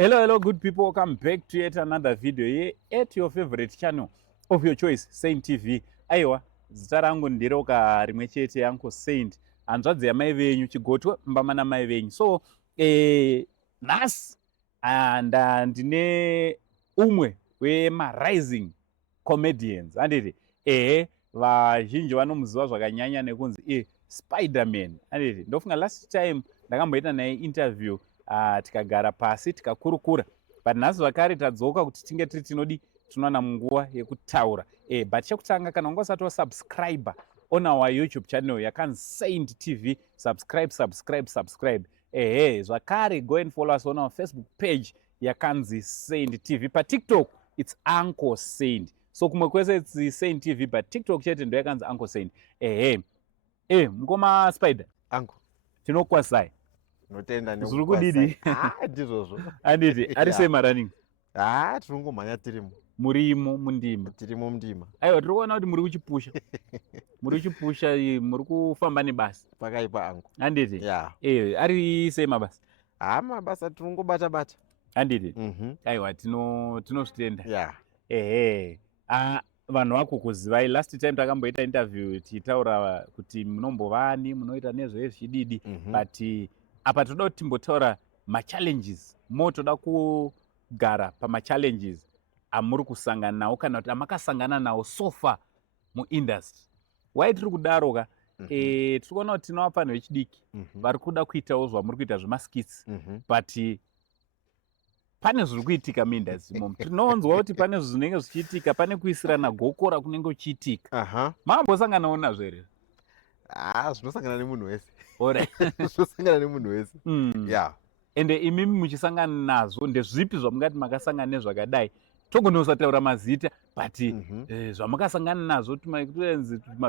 Hello, good people. Welcome back to yet another video here at your favorite channel of your choice, Saint TV. Aiwa, zita rangu ndiroka rimwe chete yangu Saint. Hanzvadzi yamai venyu chigotwa mbamana mai venyu. So, nhasi ndine umwe wema-rising comedians. Handiti, vazhinji vanomuziva zvakanyanya nekunzi Spider-Man. Handiti, ndofunga last time ndakamboita naye interview tikagara pasi tikakurukura, but nhasi zvakare tadzoka kuti tinge tiri tinodi tinowana munguva yekutaura. But chekutanga, kana unga usati wasubscriber on our YouTube channel yakanzi Saint TV, subscribe. Zvakare, go and follow us on our Facebook page yakanzi Saint TV. Pa TikTok it's Uncle Saint. So kumwe kwese it's Saint TV, but TikTok chete ndo yakanzi Uncle Saint. Mukoma Spider Uncle tinokwasai notenda zviri kudidi ndizvozvo handiti ari sema running tirongomhanya murimo mundima tirimo mundima. Aiwa, tiri kuona kuti muri kuchipusha muri kufamba nebasa pakaipa angu handiti. Yeah. Ari sei mabasa? Mabasa tirongobata handiti. Aiwa, tinozvitenda. Vanhu vako kuzivai, last time takamboita interview tichitaura kuti munombovani munoita nezvezvididi, but apa toda kuti timbotaura machallenges, toda kugara pamachallenges amuri kusangana nawo kana kuti amakasangana nawo so far muindustry. Why tiri kudaroka? Tiri kuona kuti tinova vanhu vechidiki vari kuda kuitawo zvamuri kuita zvemaskits, but pane zviri kuitika muindustry momo. Tinonzwa kuti pane zvinenge zvichiitika, pane kuisirana gokora kunenge kuchiitika. Mambosanganawo nazvo here? Zvinosangana nemunhu wese. Zvinosangana nemunhu wese. Yeah. Ende imimi muchisangana nazvo ndezvipi zvamungati makasangana nezvakadai? Togonosataura mazita, but zvamakasangana nazvo,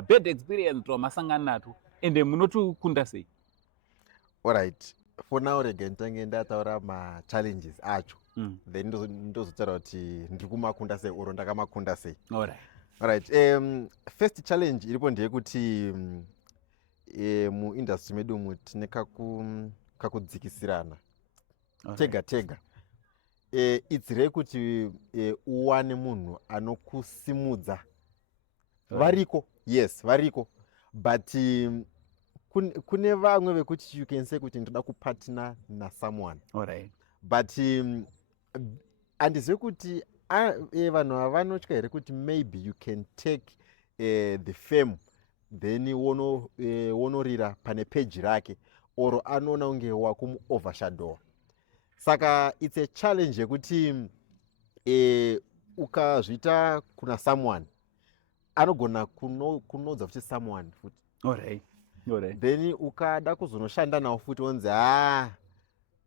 bad experience twamasangana natwo, ende munotukunda sei? Alright. For now rege ntange ndataura ma-challenges acho, then ndozotaura kuti ndiri kumakunda sei oro ndakamakunda sei. Alright. First challenge iripo ndeyekuti muindustry medu umu tine kakudzikisirana tega. It's rare kuti uwane munhu anokusimudza. Variko, yes, variko, but kune vamwe vekuti you can say kuti ndoda kupartner na someone. But handizivi kuti vanhu ava vanotya here kuti maybe you can take the fame then wonorira pane page rake, or anoona unge wakumuovershadow. Saka it's a challenge yekuti ukazvita kuna someone anogona kunodza futi someone futi. Then ukada kuzonoshanda nawo futi wonzi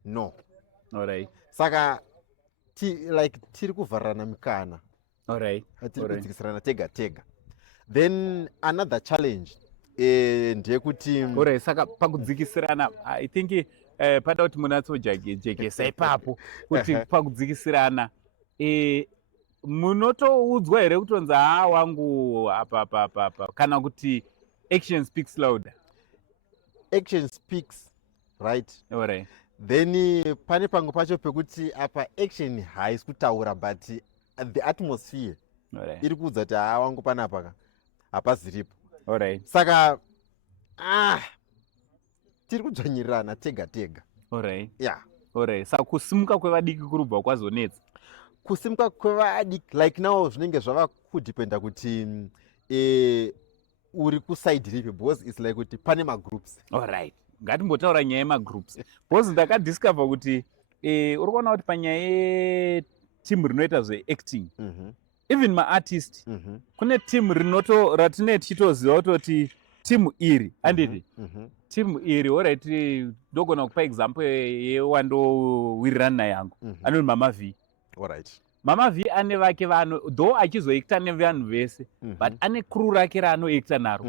no. Saka tiri kuvharana mikana. Tiri kudzikisirana tega. Then another challenge ndeyekuti saka pakudzikisirana, I think pada kuti munatsojekesa ipapo kuti pakudzikisirana munotoudzwa here kutonzi wangu apa kana kuti action speaks louder? Action speaks, right? Then pane pangu pacho pekuti apa action haisi kutaura, but the atmosphere iri kuudza kuti wangu panapa hapaziripo. Saka tiri kudzvanyirirana tega. Saka kusimuka kwevadiki kurubva kwazonetsa. Kusimuka kwevadiki like now zvinenge zvava kudependa kuti uri kuside ripi, because it's like kuti pane magroups. Ngatimbotaura nyaya yemagroups, because ndakadiscover kuti uri kuona kuti panyaya yetimu rinoita zveacting, even maartist, kune timu ratine tichitoziva kutoti timu iri handiti. Timu iri, alright, ndogona kupa example yewandowirirana yangu anoti Mama V. Mama V ane vake vanhu, though achizoekta nevanhu vese, but ane crew rake raanoekta naro,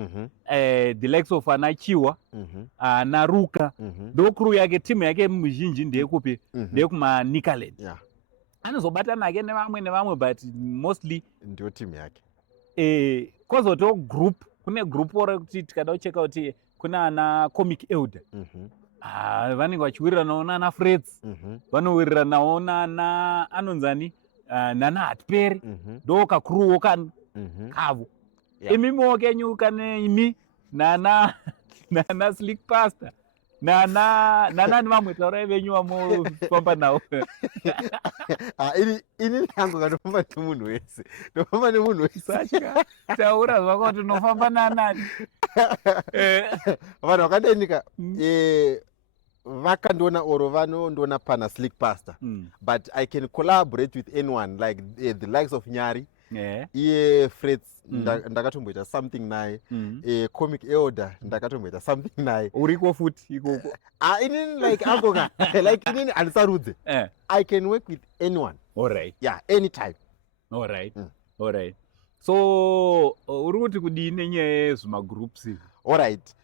the likes of anachiwa naruka, though crew yake, timu yake muzhinji ndeyekupi, ndeyekumaNicaland. Anozobatana ake nevamwe, but mostly ndio timu yake. Kozoto group, kune group ora kuti tikada kucheka kuti kuna ana comic elder. vanenge vachiwiriranawo nana Freds, vanowiriranawo nana anonzani nana Hatperi, ndo kakuruwo kavo. Imimiwo kenyu kane nana Slick Pastor nanani vamwe taurai venyu vamofamba nawo. ini ndangu kanofamba nemunhu wese, ndofamba nemunhu wese. Satya taura zvako kuti unofamba nanani. Vanhu vakadenika vakandiona oro vanondiona pana Slick Pastor, but I can collaborate with anyone like the likes of Nyari, iye Freds ndakatomboita something naye, Comic Elder ndakatomboita something naye. Uriko futi ikoko? Inini like angoka like inini andisarudze. I can work with anyone. All right. Yeah, anytime. All right. All right. So uri kuti kudini nyaya yezvima groups? All right.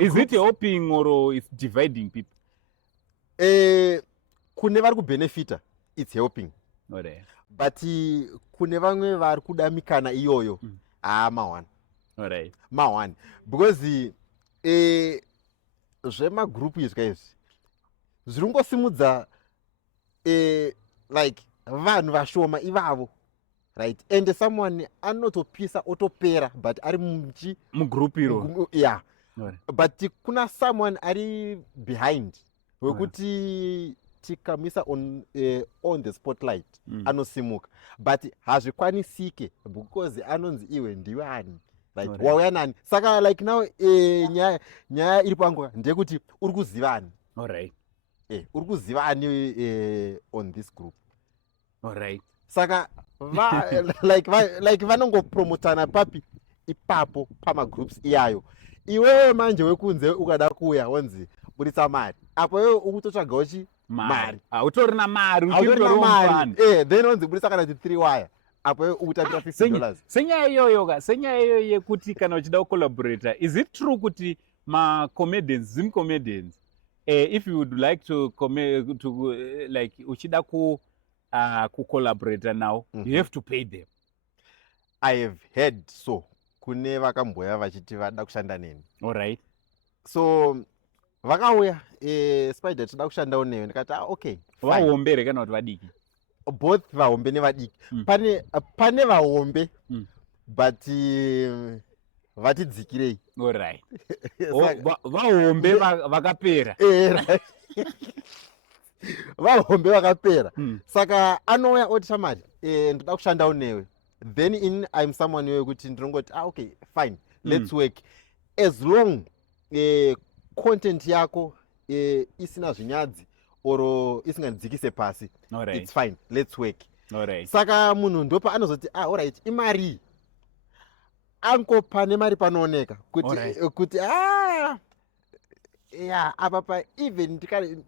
Is it helping or it's dividing people? Kune vari kubenefita, it's helping. All right. But kune vamwe vari kuda mikana iyoyo, mawani. All right. Mawani. Because zvemagrupu izvi izvi zviri kungosimudza like vanhu vashoma ivavo, right? And someone anotopisa otopera but ari mugroup iro. Yeah. But kuna someone ari behind wekuti tikamisa on the spotlight anosimuka, but hazvikwanisike because anonzi iwe ndiwani, like wauya nani. Saka like now nyaya iri pangu ndeyekuti uri kuzivani. All right. Uri kuzivani on this group. All right. Saka like vanongopromotana papi ipapo pamagroups iyayo. Iwewe manje wekunze ukada kuya wanzi buditsa mari, apo wewe ukutotsvaga uchi mari, utori na mari, then wanzi buditsa kana 3 wire, apo wewe ukutapira $50. Senyaya iyoyo senyaya iyoyo yekuti kana uchida kucollaborate, is it true kuti zim comedians if you would like to like uchida kucollaborate now, you have to pay them? I have heard so. Kune vakamboya vachiti vada kushanda neni. All right. So vakauya Spider tida kushandawo newe, ndikati okay. Vahombere kana kuti vadiki? Both vahombe nevadiki. Pane vahombe but vatidzikirei. All right. Vahombe vakapera. Vahombe vakapera. Saka anouya oti shamari ndida kushandawo newe. Then I'm someone wekuti ndinongoti okay fine, let's work as long content yako isina zvinyadzi or isingandzikise pasi. Right. It's fine, let's work. All right. Saka munhu ndopa anozoti all right, imari angopa nemari panooneka kuti yeah apa even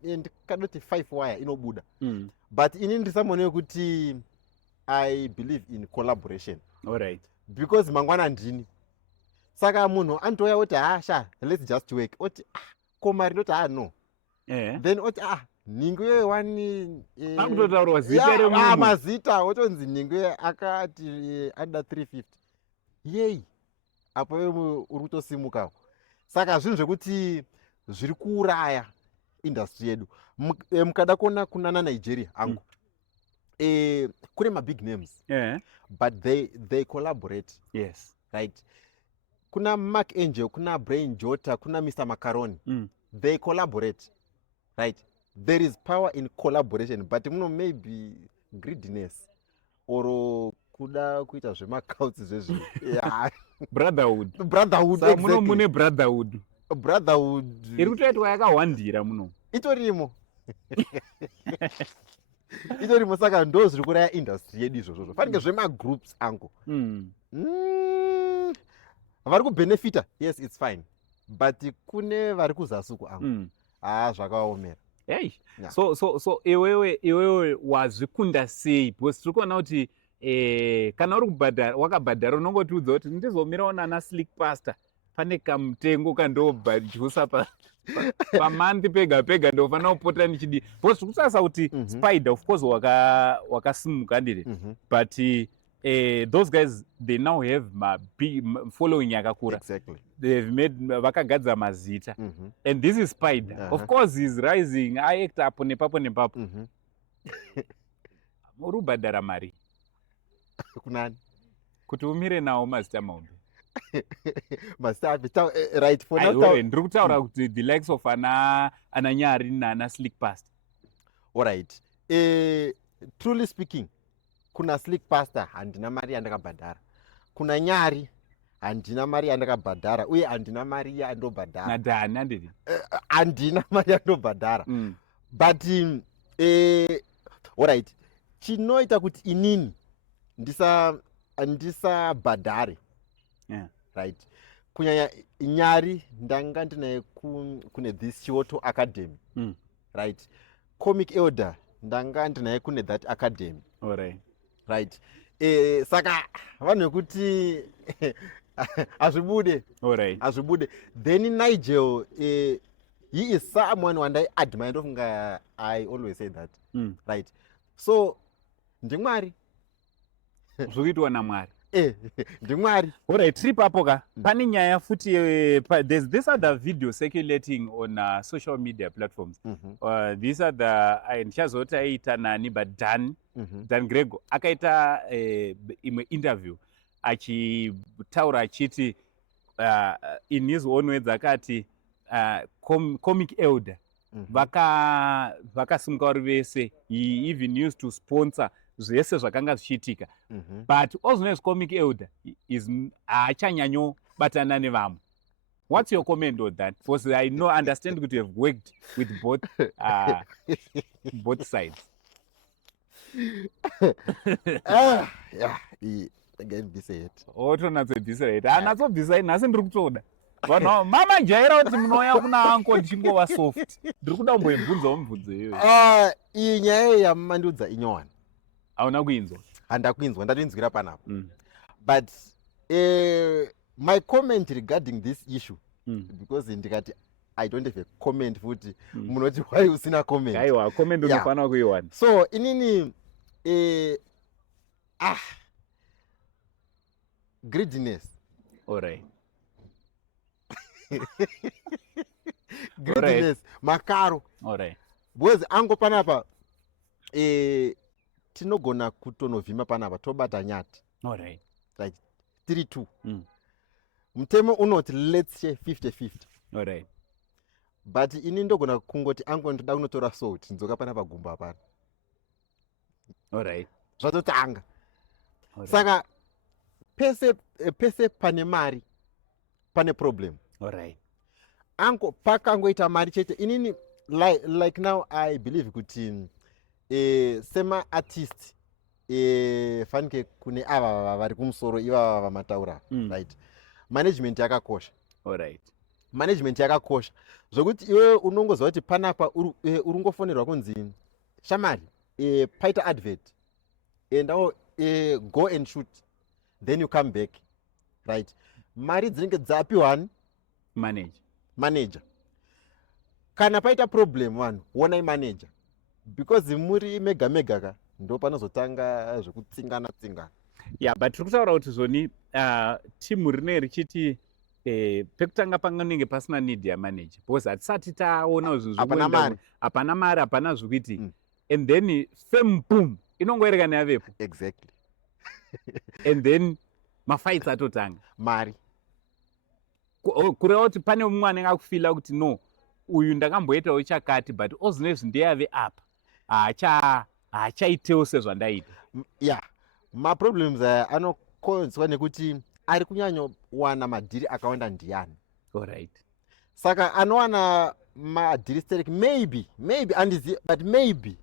ndikadoti 5 wire inobuda. But ini ndiri someone wekuti I believe in collaboration. All right. Because mangwana ndini. Saka munhu antoya oti let's just work. Oti komari ndoti no. Then oti ningwe wani akutotaurwa zita remunhu. Mazita otonzi ningwe akati under 350. Yey. Apo uri kutosimukawo. Saka zvinhu zvekuti zviri kuuraya industry yedu. Mukada kuona kuna Nigeria angu. Kune ma big names, but they collaborate. Yes. Right. Kuna Mark Angel, kuna Brain Jota, kuna Mr. Macaroni. They collaborate. Right. There is power in collaboration, but maybe greediness or kuda kuita zvemacounts zvezvi. Yeah. Brotherhood. Exactly. Muno mune brotherhood. Iri kutoitwa yakawandira muno. Itorimo. Itorimo, saka ndo zviri kuraya industry yedu izvozvo. Fanike zvemagroups angu. Vari kubenefita, yes it's fine. But kune vari kuzasuku angu. Zvakaomera. Hey. Yeah. So iwewe wazvikunda sei? Because tiri kuona kuti kana uri kubhadhara wakabhadhara unongotiudza kuti ndizomirawo nana Slick Pastor pane kamutengo kandobhadhusa pamanthi pega ndofanira kupota ndichidi. Because tikusasa kuti Spider of course wakasimuka ndire, but those guys they now have big following yakakura. Exactly. they've made vakagadza mazita. And this is Spider. Of course he's rising, act up nepapo nepapo. Urubhadhara mari kunani kuti umire nawo mazita mahombe. Mazita right for now. Ndiri kutaura kuti the likes of ana Nyari nana Slick Past. All right. Truly speaking, kuna Slick Pasta handina mari yandakabhadhara. Kuna Nyari handina mari yandakabhadhara uye handina mari yandobhadhara. Nadhani handidi. Handina mari yandobhadhara. But all right. Chinoita kuti inini ndisabhadhare. Right. Kunyanya Nyari ndanga ndinaye kune this Chiwoto Academy. Right. Comic Elder ndanga ndinaye kune that academy. Alright. Right. Saka vanhu kuti azvibude. Alright. Azvibude. Then Nigel he is someone who I admire. I always say that. Right. So ndimwari. Zvoitwa naMwari. Ndimwari. Alright, trip apo ka. Pane nyaya futi there's this other video circulating on social media platforms. These are the ndichazoti aita nani but Dan Grego akaita imwe interview achitaura achiti in his own words akati comic elder vakasimuka vari vese. He even used to sponsor zvese zvakanga zvichiitika. But ozonezi comic elder is haachanyanyo batana nevamwe. What's your comment on that? Because I understand that you have worked with both both sides. Yeah, again bhisait. Otonatsobvisira it. Anatsobvisa nhasi ndiri kutoda. Vanhu mama jaira kuti munoya kuna anko ndichingova soft. Ndiri kuda kumboibvunzawo mibvunzo iyoyo. Iyi nyaya yamandiudza inyowani. Hauna kuinzwa? Handakuinzwa, ndatoinzwira panapa. But my comment regarding this issue, because ndikati I don't have a comment futi, munoti why usina comment. Aiwa, comment unofanira kuiwana. So inini greediness. Alright. Greediness, makaro. Alright. Because ango panapa tinogona kutonovhima panapa tobata nyati. Alright. Like 3-2. Mutemo unoti let's say 50-50. Alright. But ini ndogona kungoti ango ndoda kunotora salt ndzoka panapa gumba apana. Alright. Zvatotanga. Saka pese pane mari pane problem. Alright. Ango pakangoita mari chete inini like now I believe kuti sema artist fanike kune ava vari kumusoro ivava vamataura. Right. Management yakakosha. Alright. Management yakakosha zvokuti iwe unongoziva kuti panapa uringofonerwa kunzi shamari paita advert endawo go and shoot then you come back. Right. Mari dzinenge dzapiwa manager. Kana paita problem vanhu wonai manager. Because muri mega ka ndo panozotanga zvekutsingana. Yeah, but tiri kutaura kuti zvoni timu rinenge richiti pekutanga panganenge pasina need yamanager. Because hatisati taona zvinhu hapana mari hapana zvekuiti. And then fame boom inongoereka neavepo. Exactly. And then mafights atotanga. Mari. Kureva kuti pane mumwe anenge akufila kuti no uyu ndakamboitawo chakati but ozvinezvi ndeyave apa. Haachaitewo sezvandaita. Yeah. Maproblems anokonzwa nekuti ari kunyanyowana madhiri akawanda ndiani. Alright. Saka anowana madhiri stereki maybe andizi but maybe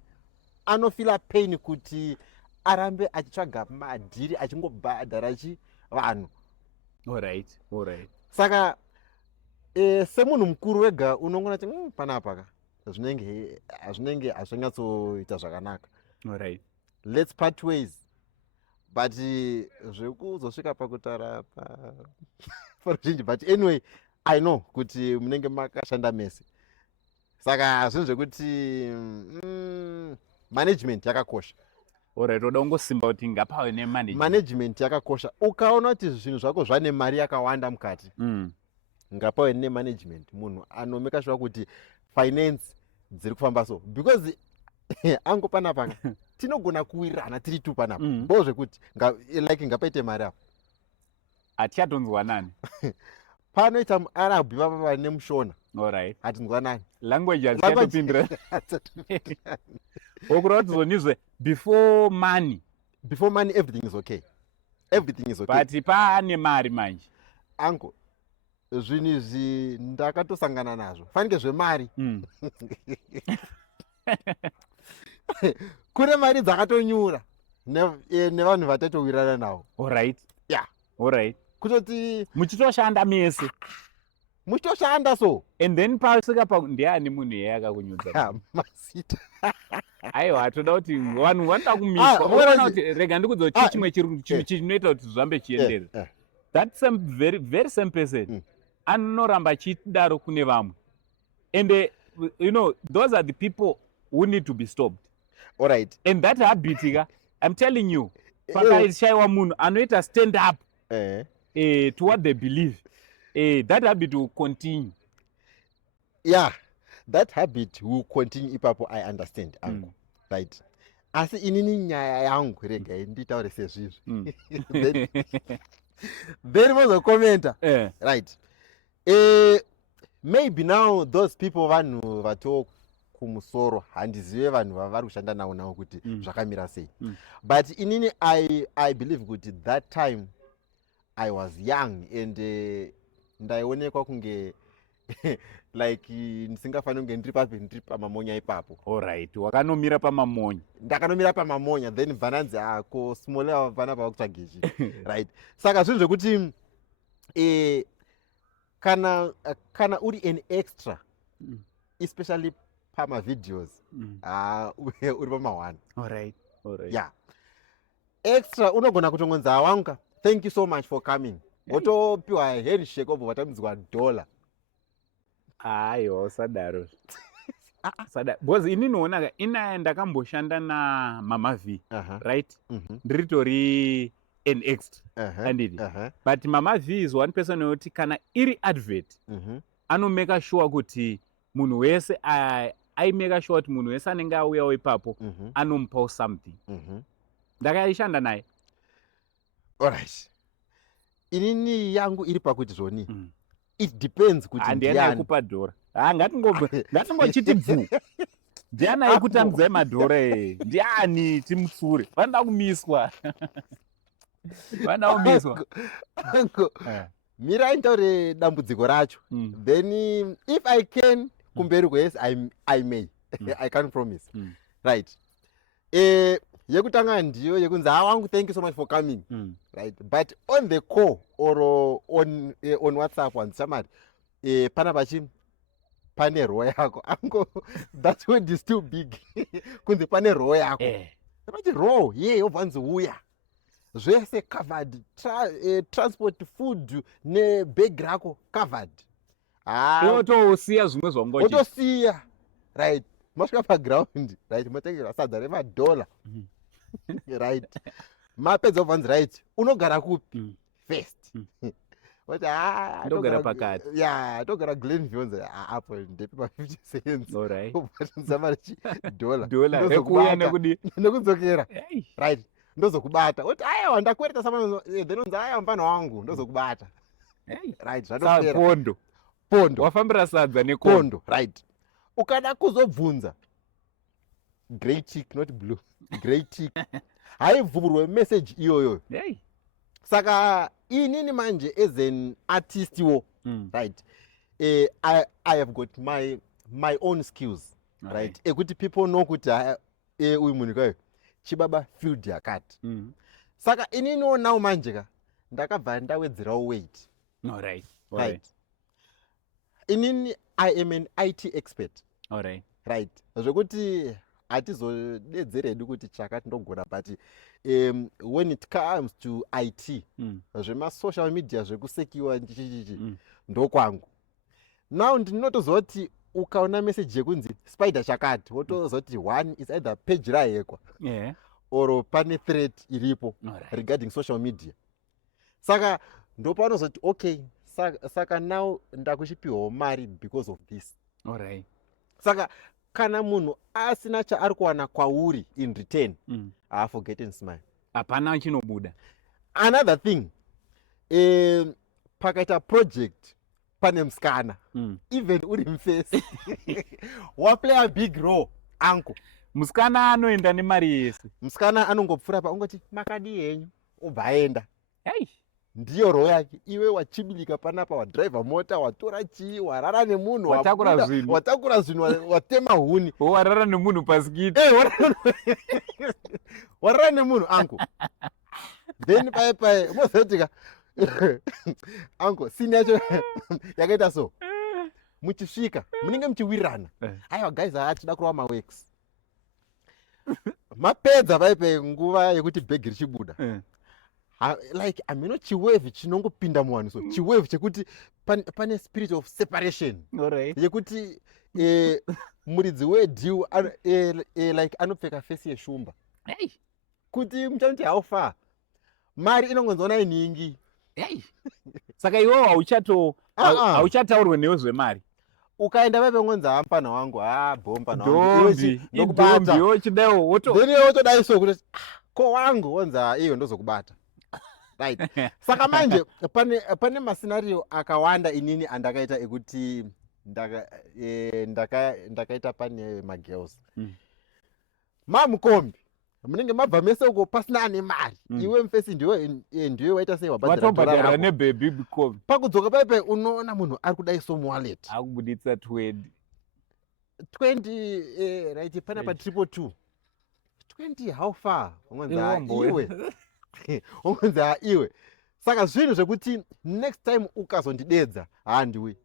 anofila pain kuti arambe achitsvaga madhiri achingobhadhara vanhu. Alright. Saka semunhu mukuru wega unongona kuti panapa ka zvinenge hazvinyatsoita zvakanaka. Alright. Let's part ways. But zvekuzosvika pakutara paruzhinji. But anyway, I know kuti munenge makashanda mese. Saka zvinhu zvekuti management yakakosha. Alright, oda ungosimba kuti ngapawe management yakakosha. Ukaona kuti zvinhu zvako zvane mari yakawanda mukati. ngapawe nemanagement munhu anomeka sure kuti finance dziri kufamba so because ango panapa tinogona kuwirirana tiri tu panapa bo zvekuti like ngapaite mari apo hatichatonzwa nani panoita muarabhu ivava vane mushona alright hatinzwa nani language hazichatopindira okureva tizonizve before money everything is okay but paane mari manje ango zvinhu izvi ndakatosangana nazvo fanike zvemari kune mari dzakatonyura nevanhu vatatowirirana navo alright yeah alright kutoti muchitoshanda mese muchitoshanda so and then pasika ndiani munhu yeye akakunyudza masita aiwa toda kuti vanhu vanoda kumiswa unoona kuti rega ndikudza kuti chimwe chinhu chinoita kuti zvambe chiendere that same very same person anoramba achidaro kune vamwe and you know those are the people who need to be stopped alright and that habit I'm telling you pakashaiwa munhu anoita stand up to what they believe that habit will continue yeah that habit will continue ipapo I understand angu right asi inini nyaya yangu rega nditaure sezvizvi then mozokomenta right maybe now those people vanhu vato kumusoro handizive vanhu vavari kushanda navo navo kuti zvakamira sei but inini I believe kuti that time I was young and ndaionekwa kunge like ndisingafaniri kunge ndiri pamamonya ipapo alright wakanomira pamamonya ndakanomira pamamonya then bvananzi ako small ava vana vakutsvagechi right saka zvinhu zvekuti kana uri an extra especially pamavideos uri pama1 alright yeah extra unogona kutongonzi awanga thank you so much for coming wotopiwa handshake obva vatambidzwa $1 aiwa usadaro because ini noona ina ndakamboshanda naMama V right ndiritori an extra handidi but Mama V is one person woti kana iri advert anomeka sure kuti munhu wese aimeka sure kuti munhu wese anenge auyawo ipapo anomupawo something ndakaishanda naye alright inini yangu iri pakuti zvoni it depends kuti ndiani akupa dhora ngatingochiti bvu ndiani aikutambidzai madhora ndiani timutsure vanoda kumiswa mirai ntaure dambudziko racho then if I can kumberi kwese I may I can't promise right yekutanga ndiyo yekunzi hawangu thank you so much for coming right but on the call or on WhatsApp wanzishamari pane row yako ango that word is too big kunzi pane row yako kuti row obvanzi uya zvese covered transport food nebag rako covered otosiya zvimwe zvaungoita otosiya right masvika paground right motengerwa sadza $1 right mapedza obvanzi right unogara kupi first wati ndogara pakati togara Glenville apo ndepe pa50 cents alright zamari $1 rekuuya nekudzokera right ndozokubata oti aiwa ndakwereta samana then unzi aiwa mfana wangu ndozokubata right zvatopera pondo wafambira sadza nekondo right ukada kuzobvunza grey tick not blue grey tick haibvurwe message iyoyo saka inini manje as an artist right I have got my own skills right ekuti people know kuti uyu munhu kayo chibaba field yakati saka inini now manje ndakabva ndawedzerawo weight right inini I am an IT expert right zvekuti hatizodedzeredu kuti chakati ndogona but when it comes to IT zvemasocial media zvekusekiwa chichichichi ndokwangu now ndinotozoti ukaona message yekunzi spider chakati wotozoti one is either page rahekwa or pane threat iripo regarding social media saka ndopanozoti okay saka now ndakuchipiwawo mari because of this. Alright. Saka kana munhu asina chaari kuwana kwauri in return, forget and smile. Hapana chinobuda. Another thing, pakaita project pane musikana, even uri mufesi waplay a big role, uncle. Musikana anoenda nemari yese. Musikana anongopfura pa ungoti makadi henyu obva aenda. Hey. Ndiyo roho yake. Iwe wachibilika panapa, wadriver mota, watora chii, warara nemunhu, watakura zvinhu, watema huni. Warara nemunhu pasikiti. Warara nemunhu, uncle. Then pai mozotika uncle sini yacho yakaita so. Muchisvika munenge muchiwirirana. Aiwa guys, tida kurova maworks. Mapedza pai nguva yekuti bhegi richibuda. Like ameno chiwave chinongopinda muwaniso, chiwave chekuti pane spirit of separation. Alright. Yekuti muridzi wedhiu like anopfeka fesi yeshumba. Hey. Kuti muchamuti how far mari inongonzona iningi. Hey. Saka iwo hauchataurwe newe zvemari. Ukaenda pai pengonzi mfana wangu bomba na wangu ndokubata yo chidayo woto then wotodai so kuti ko wangu wonza iyo ndozokubata. Right. Saka manje pane mascenario akawanda inini andakaita ekuti ndakaita pane magirls. Mamukombi munenge mabva mese uko pasina ane mari. Iwe mfesi ndiwe waita sei wabhadhara nebaby bikombi. Pakudzoka paipe unoona munhu ari kudai so wallet. Akubuditsa 20 right pana pa 222. 20 how far? Ungonza iwe. Ungonza iwe. Saka zvinhu zvekuti next time ukazondidedza handiwi.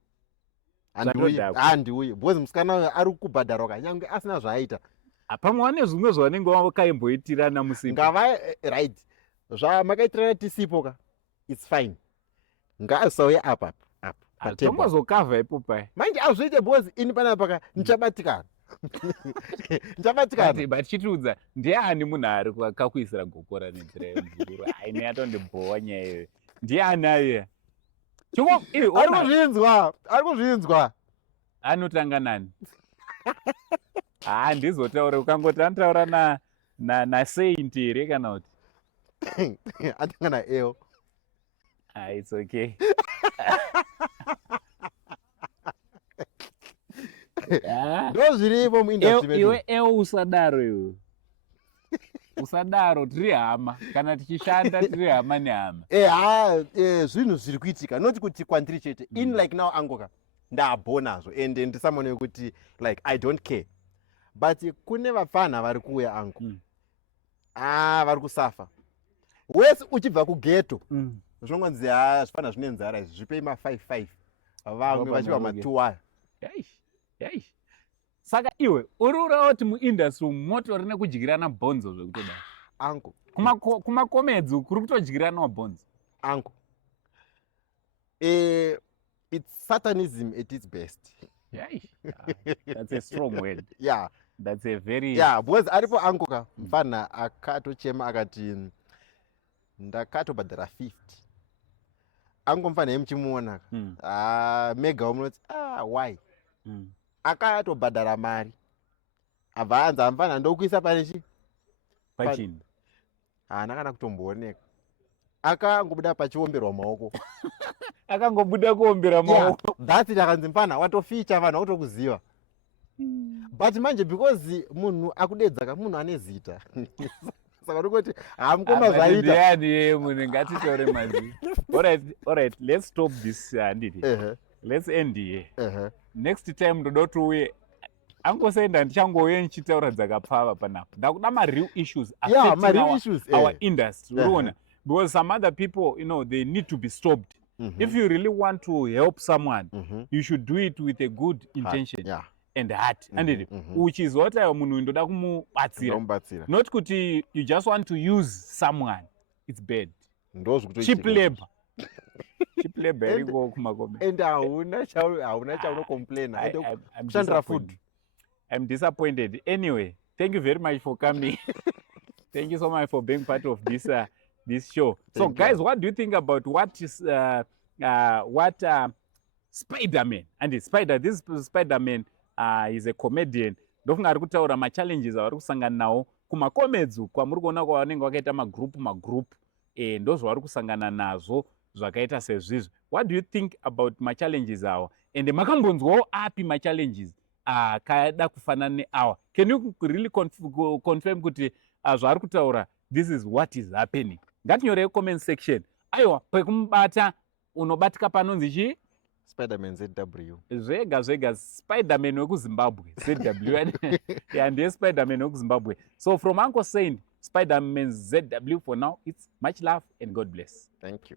Handiwi. Because musikana ari kubhadhara kanyange asina zvaaita. Pamwe wane zvimwe zvavanenge wakaimboitirana musimbi. Ngava right. Zvamakaitirana tisipo ka. It's fine. Ngaasauye apa. Tombozokavha ipo pai. Manje azviite because ini panapa nichabatikana. Nichabatikana. But chitiudza ndiani munhu ari akakuisira gokora nenzira yemvura. Aine yatondibhowa nyaya iyo. Ndiani aye? Ari kuzvinzwa. Anotanga nani? Ndizotaura ukangoti anotaura na saint here kana kuti. Atanga na eo. It's okay. Ndozviripo muindustry medu. Iwe usadaro iwe. Usadaro tiri hama kana tichishanda tiri hama nehama. Zvinhu zviri kuitika not kuti kwandiri chete. In like now angoka ndabonazvo and ndisamone kuti like I don't care. But kune vafana vari kuuya angu. Vari kusafa. Wese uchibva kugeto. Zvinongonzi zvifana zvine nzara izvi zvipei ma55. Vamwe vachiva matuwa. Saka iwe urura kuti muindustry moto rine kudyirana bhonzo zvekutoda. Angu. Kumakomedzi kuri kutodyirana mabhonzo. Angu. It's Satanism at its best. That's a strong word. Yeah. That's a very... Yeah, because aripo angoka mfana akatochema akati ndakatobhadhara 50. Ango mfana yemuchimuona. Mega umunoti why? Akatobhadhara mari. Abvanza mfana ndokuisa pane chi? Pachini. Nakana kutombooneka. Akangobuda pachiomberwa maoko. Akangobuda kuombera maoko. That's it akanzi mfana watoficha vanhu kutokuziva. But manje because munhu akudedzaka munhu ane zita. Saka ndikoti hamukoma zvaita. Ndiani munhu ngatitaure mazvi. All right, let's stop this nditi. Let's end here. Next time ndoda kuti uye angosenda ndichangouya nichitaura dzakapfava panapa. Ndakuda ma-real issues affecting our industry. Unoona? Because some other people, they need to be stopped. If you really want to help someone, you should do it with a good intention and heart. Which is what munhu ndoda kumubatsira. Not kuti you just want to use someone. It's bad. Cheap labor. Cheap labor iriko kumakome. And hauna chauno-complain. Kushandira food. I'm disappointed. Anyway, thank you very much for coming. Thank you so much for being part of this show. So guys, what do you think about what is what Spider-Man, and this Spider-Man is a comedian. Ndofunga ari kutaura machallenges avari kusangana nawo kumakomedzi kwamuri kuona kwavanenge vakaita magroup ndozvavari kusangana nazvo zvakaita sezvizvi. What do you think about machallenges awa, and makambonzwawo api machallenges akada kufanana neawa? Can you really confirm kuti zvaari kutaura this is what is happening? Ngatinyorei comment section. Aiwa, pekumubata unobatika panonzi chii? Spider-Man ZW. Zvega Spider-Man wekuZimbabwe ZW. Yeah, ndiye Spider-Man wekuZimbabwe. So from Uncle Saint, Spider-Man ZW for now, it's much love and God bless. Thank you.